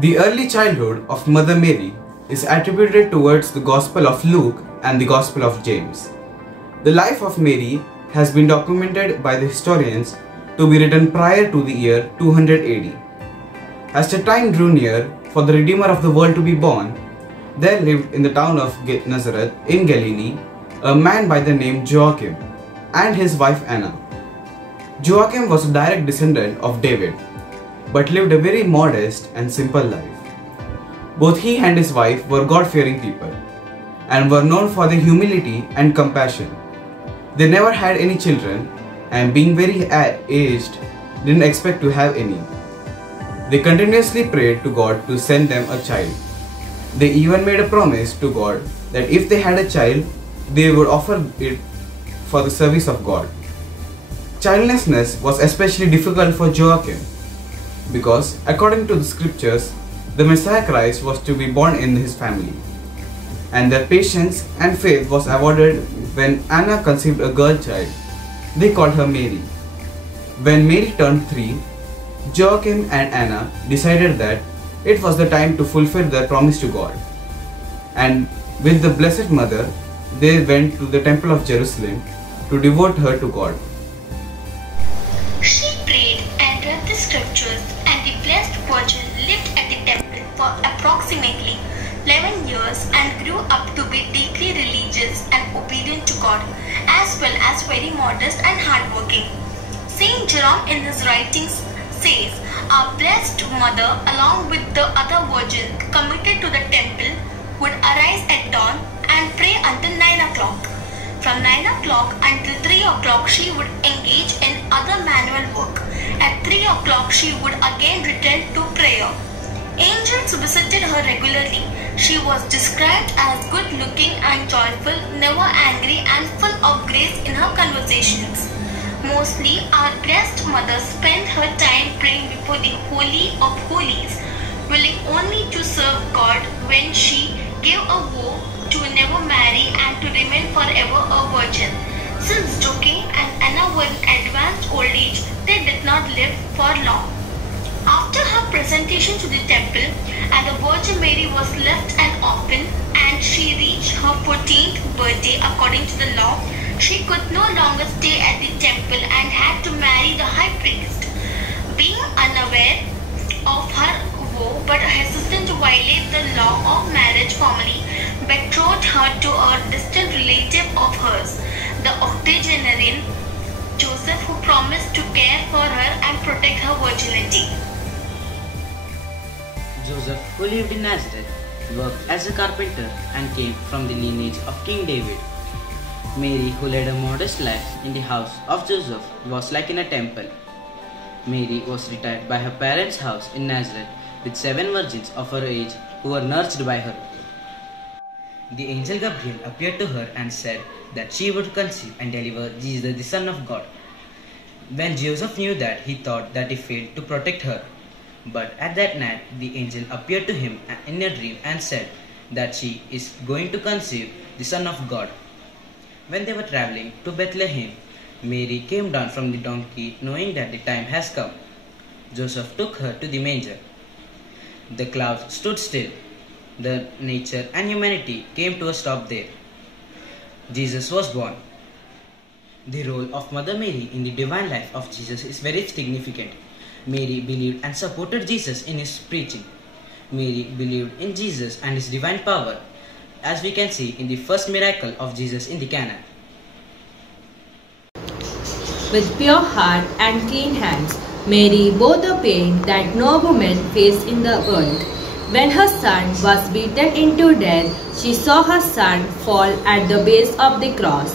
The early childhood of Mother Mary is attributed towards the Gospel of Luke and the Gospel of James. The life of Mary has been documented by the historians to be written prior to the year 200 AD. As the time drew near for the Redeemer of the world to be born, there lived in the town of Nazareth in Galilee a man by the name Joachim and his wife Anna. Joachim was a direct descendant of David, but lived a very modest and simple life. Both he and his wife were God-fearing people and were known for their humility and compassion. They never had any children, and being very aged, didn't expect to have any. They continuously prayed to God to send them a child. They even made a promise to God that if they had a child, they would offer it for the service of God. Childlessness was especially difficult for Joachim, because according to the scriptures, the Messiah Christ was to be born in his family, and their patience and faith was awarded when Anna conceived a girl child. They called her Mary. When Mary turned 3, Joachim and Anna decided that it was the time to fulfill their promise to God, and with the Blessed Mother, they went to the Temple of Jerusalem to devote her to God. She prayed and read the scriptures, and the Blessed Virgin lived at the temple for approximately 11 years and grew up to be deeply religious and obedient to God, as well as very modest and hardworking. Saint Jerome in his writings says, "Our Blessed Mother, along with the other virgins committed to the temple, would arise at dawn and pray until 9 o'clock. From 9 o'clock until 3 o'clock she would engage in other manual work. At 3 o'clock she would again return to prayer. Angels visited her regularly. She was described as good-looking and joyful, never angry, and full of grace in her conversations. Mostly, our Blessed Mother spent her time praying before the Holy of Holies, willing only to serve God. When she gave a vow to never marry and to remain forever a virgin. Since Joachim and Anna were in advanced old age, they did not live for long. After her presentation to the temple, and the Virgin Mary was left an orphan, and she reached her 14th birthday according to the law, she could no longer stay at the temple and had to marry the high priest. Being unaware of her vow but hesitant to violate the law of marriage, formally betrothed her to a distant relative of hers, the octogenarian Joseph, who promised to care for her and protect her virginity. Joseph, who lived in Nazareth, worked as a carpenter and came from the lineage of King David. Mary, who led a modest life in the house of Joseph, was like in a temple. Mary was retired by her parents' house in Nazareth with 7 virgins of her age who were nursed by her. The angel Gabriel appeared to her and said that she would conceive and deliver Jesus, the Son of God. When Joseph knew that, he thought that he failed to protect her. But at that night, the angel appeared to him in a dream and said that she is going to conceive the Son of God. When they were traveling to Bethlehem, Mary came down from the donkey, knowing that the time has come. Joseph took her to the manger. The clouds stood still. The nature and humanity came to a stop there. Jesus was born. The role of Mother Mary in the divine life of Jesus is very significant. Mary believed and supported Jesus in his preaching. Mary believed in Jesus and his divine power, as we can see in the first miracle of Jesus in the Cana. With pure heart and clean hands, Mary bore the pain that no woman faced in the world. When her son was beaten into death, she saw her son fall at the base of the cross.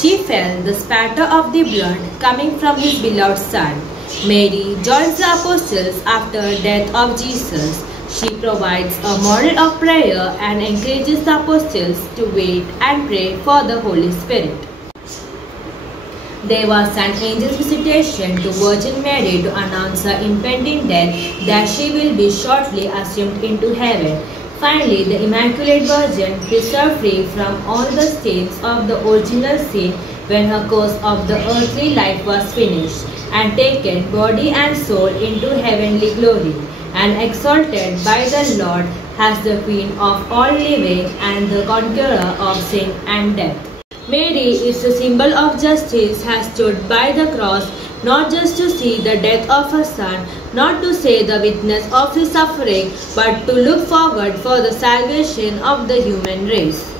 She felt the spatter of the blood coming from his beloved son. Mary joins the apostles after the death of Jesus. She provides a model of prayer and encourages the apostles to wait and pray for the Holy Spirit. There was an angel's visitation to Virgin Mary to announce her impending death, that she will be shortly assumed into heaven. Finally, the Immaculate Virgin, preserved free from all the stains of the original sin when her course of the earthly life was finished, and taken body and soul into heavenly glory. and exalted by the Lord as the Queen of all living and the conqueror of sin and death. Mary is a symbol of justice, has stood by the cross, not just to see the death of her son, not to say the witness of his suffering, but to look forward for the salvation of the human race.